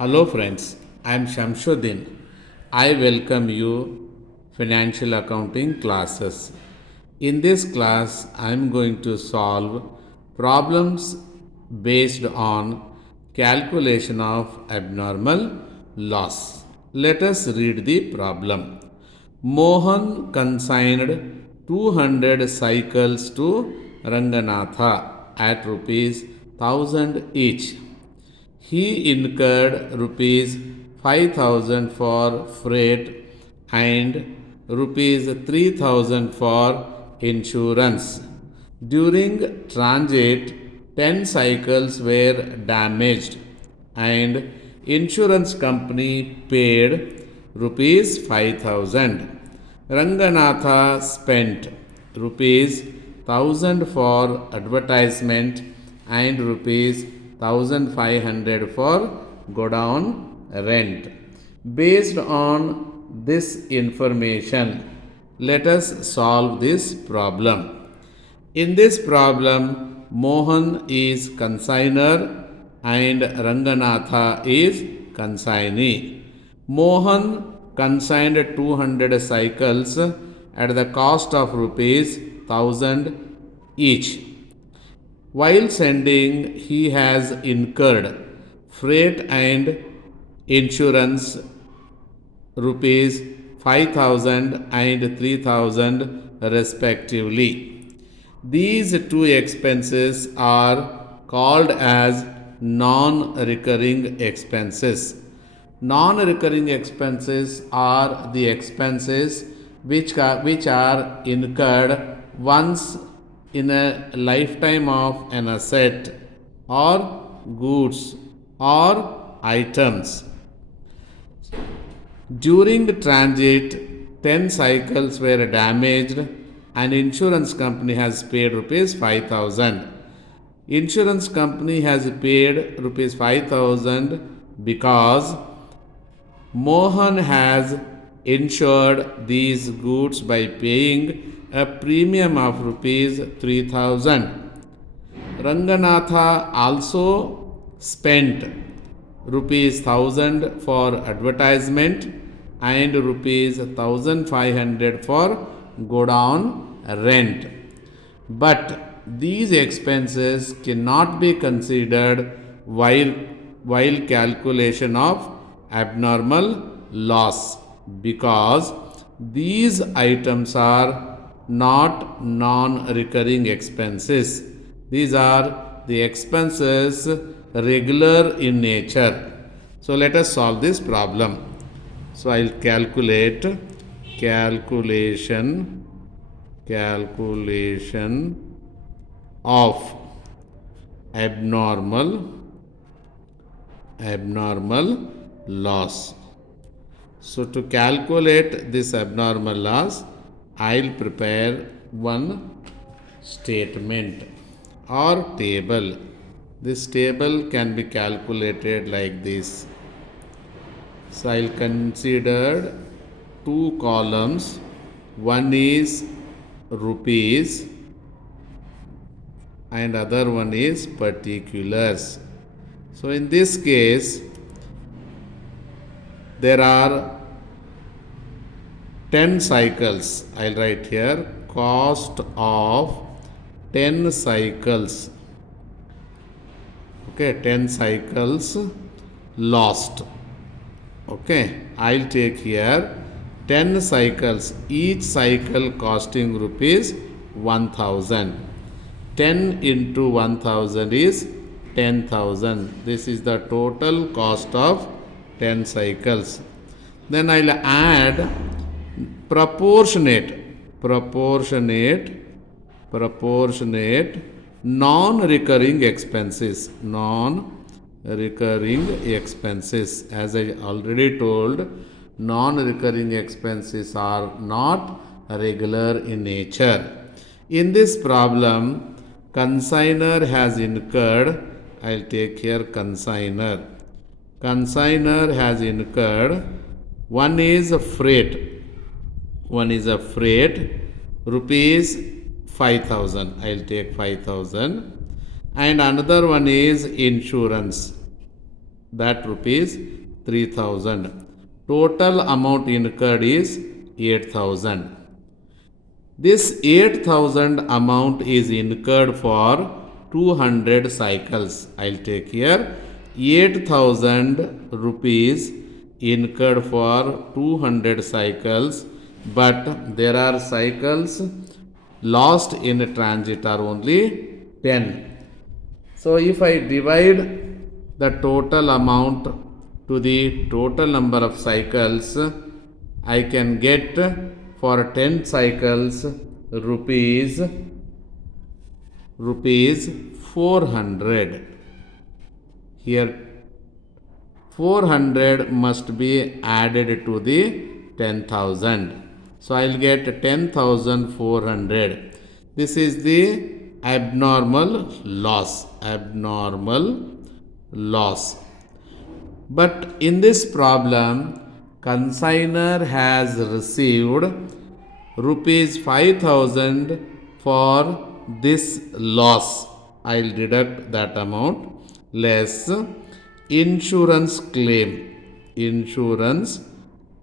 Hello friends, I am Shamshuddin. I welcome you financial accounting classes. In this class, I am going to solve problems based on calculation of abnormal loss. Let us read the problem. Mohan consigned 200 cycles to Ranganatha at rupees 1000 each. He incurred rupees 5000 for freight and rupees 3000 for insurance. During transit, 10 cycles were damaged and insurance company paid rupees 5000. Ranganatha spent rupees 1000 for advertisement and rupees 1500 for godown rent. Based on this information, let us solve this problem. In this problem, Mohan is consignor and Ranganatha is consignee. Mohan consigned 200 cycles at the cost of rupees 1000 each. While sending, he has incurred freight and insurance rupees 5000 and 3000 respectively. These two expenses are called as non-recurring expenses. Non-recurring expenses are the expenses which are incurred once in a lifetime of an asset or goods or items. During the transit, 10 cycles were damaged and insurance company has paid rupees 5000. Insurance company has paid rupees 5000 because Mohan has insured these goods by paying a premium of rupees 3000. Ranganatha also spent rupees 1000 for advertisement and rupees 1500 for godown rent. But these expenses cannot be considered while calculation of abnormal loss because these items are not non-recurring expenses. These are the expenses regular in nature. So let us solve this problem. So I'll calculate calculation of abnormal loss. So to calculate this abnormal loss, I'll prepare one statement or table. This table can be calculated like this. So I'll consider two columns. One is rupees and other one is particulars. So in this case, there are 10 cycles. I'll write here cost of 10 cycles. Okay, 10 cycles lost. Okay, I'll take here 10 cycles, each cycle costing rupees 1000. 10 into 1000 is 10,000. This is the total cost of 10 cycles. Then I'll add proportionate non-recurring expenses. As I already told, non-recurring expenses are not regular in nature. In this problem, consignor has incurred, I'll take here consignor. Consignor has incurred, one is a freight, rupees 5000. I'll take 5000. And another one is insurance. that rupees 3000. Total amount incurred is 8000. This 8000 amount is incurred for 200 cycles. I'll take here 8000 rupees incurred for 200 cycles, but there are cycles lost in transit are only 10. So if I divide the total amount to the total number of cycles, I can get for 10 cycles rupees 400. Here 400 must be added to the 10,000. So I'll get 10,400. This is the abnormal loss. Abnormal loss. But in this problem, consignor has received rupees 5,000 for this loss. I'll deduct that amount less insurance claim. Insurance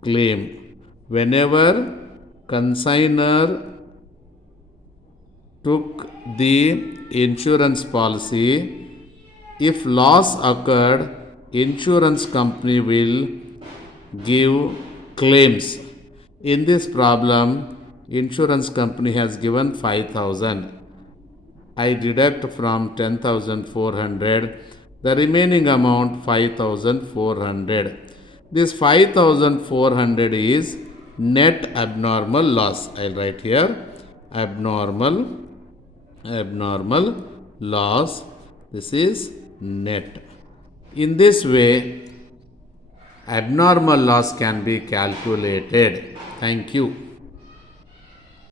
claim. Whenever consignor took the insurance policy, if loss occurred, insurance company will give claims. In this problem, insurance company has given 5,000. I deduct from 10,400 the remaining amount 5,400. This 5,400 is net abnormal loss. I'll write here abnormal loss. This is net. In this way, abnormal loss can be calculated. Thank you.